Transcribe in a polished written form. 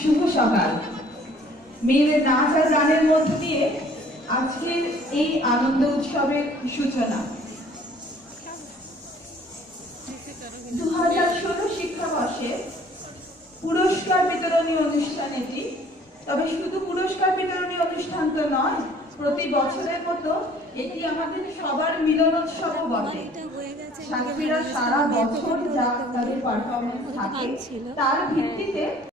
শুভ সকাল। মেয়েদের নাচ আর গানের মধ্য দিয়ে আজকের এই আনন্দ উৎসবের সূচনা। 2016 শিক্ষাবর্ষে পুরস্কার বিতরণী অনুষ্ঠান এটি। তবে শুধু পুরস্কার বিতরণী অনুষ্ঠান তো নয়, প্রতি বছরের মতো এটি আমাদের সবার মিলনোৎসবও বটে। ছাত্রীরা সারা বছর যা তাদের পারফরমেন্স থাকে তার ভিত্তিতে